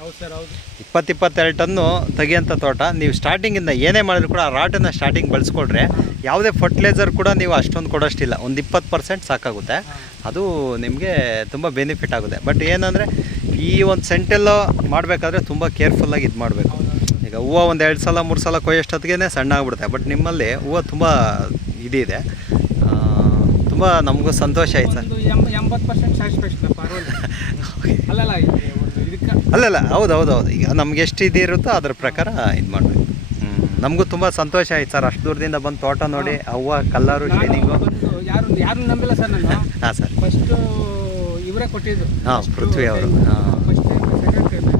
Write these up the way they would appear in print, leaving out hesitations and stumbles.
ಹೌದು ಸರ್, ಹೌದು. 20-22 ಟನ್ನು ತೆಗಿಯೋಂಥ ತೋಟ. ನೀವು ಸ್ಟಾರ್ಟಿಂಗಿಂದ ಏನೇ ಮಾಡಿದ್ರು ಕೂಡ ಆ ರಾಟನ್ನು ಸ್ಟಾರ್ಟಿಂಗ್ ಬಳಸ್ಕೊಳ್ರೆ ಯಾವುದೇ ಫರ್ಟಿಲೈಸರ್ ಕೂಡ ನೀವು ಅಷ್ಟೊಂದು ಕೊಡೋಷ್ಟಿಲ್ಲ. ಒಂದು 20% ಸಾಕಾಗುತ್ತೆ. ಅದು ನಿಮಗೆ ತುಂಬ ಬೆನಿಫಿಟ್ ಆಗುತ್ತೆ. ಬಟ್ ಏನಂದರೆ ಈ ಒಂದು ಸೆಂಟೆಲ್ಲೋ ಮಾಡಬೇಕಾದ್ರೆ ತುಂಬ ಕೇರ್ಫುಲ್ಲಾಗಿ ಇದು ಮಾಡಬೇಕು. ಈಗ ಹೂವು ಒಂದು 2 ಸಲ 3 ಸಲ ಕೊಯ್ಯೋಷ್ಟೊತ್ತಿಗೆ ಸಣ್ಣ ಆಗ್ಬಿಡುತ್ತೆ. ಬಟ್ ನಿಮ್ಮಲ್ಲಿ ಹೂವು ತುಂಬ ಇದಿದೆ. ತುಂಬ ನಮಗೂ ಸಂತೋಷ ಆಯ್ತು ಸರ್. 80% ಸ್ಯಾಟಿಸ್ಫ್ಯಾಕ್ಷನ್ ಅಲ್ಲಲ್ಲ ಇದಕ್ಕೆ. ಅಲ್ಲಲ್ಲ, ಹೌದು. ಈಗ ನಮ್ಗೆ ಎಷ್ಟು ಇದಿರುತ್ತೋ ಅದ್ರ ಪ್ರಕಾರ ಇದು ಮಾಡಬೇಕು. ನಮಗೂ ತುಂಬ ಸಂತೋಷ ಆಯ್ತು ಸರ್. ಅಷ್ಟು ದೂರದಿಂದ ಬಂದು ತೋಟ ನೋಡಿ ಹೂವು ಕಲ್ಲರು ಶೈನಿಂಗು. ಯಾರು ನಂಬಿಲ್ಲ ಸರ್ ನಾನು. ಹಾಂ ಸರ್. ಫಸ್ಟು ಇವರೇ ಕೊಟ್ಟಿದ್ದು. ಹಾಂ, ಪೃಥ್ವಿ ಅವರು. ಹಾಂ, ಫಸ್ಟ್ ಟೈಮ್ ಇವ್ರು ಕೊಟ್ಟಿದ್ದು.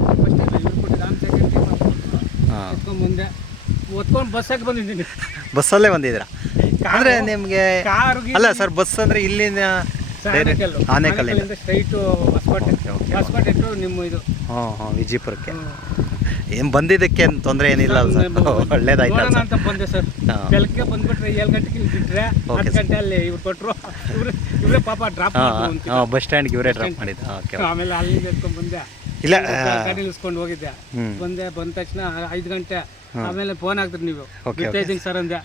ನಾನು ಸೆಕೆಂಡ್ ಟೈಮ್ ಹಾಂ, ಮುಂದೆ ಒತ್ಕೊಂಡು ಬಸ್ಸಾಗಿ ಬಂದಿದ್ದೀನಿ. ಬಸ್ಸಲ್ಲೇ ಬಂದಿದ್ದೀರಾ ಅಂದರೆ ನಿಮಗೆ? ಕಾರಿಗೆ ಅಲ್ಲ ಸರ್, ಬಸ್ ಅಂದರೆ ಇಲ್ಲಿನ ಆನೇಕಲ್ಲಿಂದ ಸ್ಟ್ರೈಟು ಹೊಸಕೋಟೆ ಟು ನಿಮ್ಮ ಇದು. ಹಾಂ, ವಿಜಯಪುರಕ್ಕೆ. ಏನು ಬಂದಿದ್ದಕ್ಕೆ ಏನು ತೊಂದರೆ ಏನಿಲ್ಲ ಅಲ್ಲ ಸರ್? ಒಳ್ಳೇದಾಯ್ತು ಅಂತ ಬಂದೆ ಸರ್. ಬೆಳಗ್ಗೆ ಬಂದ್ಬಿಟ್ರೆ 7 ಗಂಟೆಗೆ ಇಲ್ಲಿ ಬಿಟ್ಟರೆ 10 ಗಂಟೆ ಅಲ್ಲಿ ಇವ್ರು ಕೊಟ್ಟರು. ಇವರೇ ಪಾಪ ಡ್ರಾಪ್ ಹಾಂ, ಬಸ್ ಸ್ಟ್ಯಾಂಡ್ಗೆ ಇವರೇ ಡ್ರಾಪ್ ಮಾಡಿದ್ದು. ಓಕೆ. ಆಮೇಲೆ ಅಲ್ಲಿಂದ ಎತ್ಕೊಂಡು ಬಂದೆ. ಇಲ್ಲ, ಗಾಡಿ ನಿಲ್ಸ್ಕೊಂಡು ಹೋಗಿದ್ದೆ. ಬಂದ ತಕ್ಷಣ 5 ಗಂಟೆ. ಆಮೇಲೆ ಫೋನ್ ಹಾಕ್ತೀರಿ ನೀವು, ಬಿಟ್ಟಿದ್ದೀನಿ ಸರ್ ಅಂದೆ.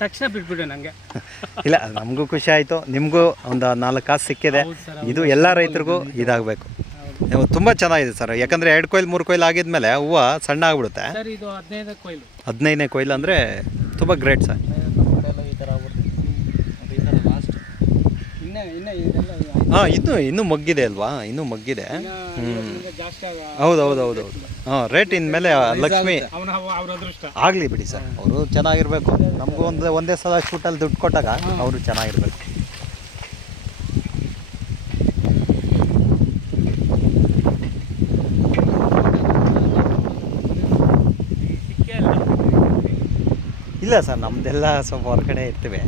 ತಕ್ಷಣ ಬಿಟ್ಬಿಟ್ಟೆ ನನಗೆ. ಇಲ್ಲ, ನಮಗೂ ಖುಷಿ ಆಯಿತು, ನಿಮಗೂ ಒಂದು 4 ಕಾಸು ಸಿಕ್ಕಿದೆ. ಇದು ಎಲ್ಲ ರೈತರಿಗೂ ಇದಾಗಬೇಕು. ತುಂಬ ಚೆನ್ನಾಗಿದೆ ಸರ್. ಯಾಕಂದರೆ 2 ಕೊಯ್ಲು 3 ಕೊಯ್ಲು ಆಗಿದ್ಮೇಲೆ ಹೂವು ಸಣ್ಣ ಆಗ್ಬಿಡುತ್ತೆ. ಸರ್ ಇದು 15ನೇ ಕೊಯ್ಲು. 15ನೇ ಕೊಯ್ಲು ಅಂದರೆ ತುಂಬ ಗ್ರೇಟ್ ಸರ್. ಹಾಂ, ಇನ್ನೂ ಮಗ್ಗಿದೆ ಅಲ್ವಾ? ಇನ್ನೂ ಮಗ್ಗಿದೆ. ಹೌದು. ಹಾಂ, ರೇಟ್ ಇನ್ಮೇಲೆ ಲಕ್ಷ್ಮಿ ಆಗಲಿ ಬಿಡಿ ಸರ್. ಅವರು ಚೆನ್ನಾಗಿರ್ಬೇಕು. ನಮಗೂ ಒಂದೇ ಸಲ ಶೂಟಲ್ಲಿ ದುಡ್ಡು ಕೊಟ್ಟಾಗ ಅವರು ಚೆನ್ನಾಗಿರ್ಬೇಕು. ಇಲ್ಲ ಸರ್, ನಮ್ಮದೆಲ್ಲ ಸ್ವಲ್ಪ ಹೊರಗಡೆ ಇರ್ತೀವಿ.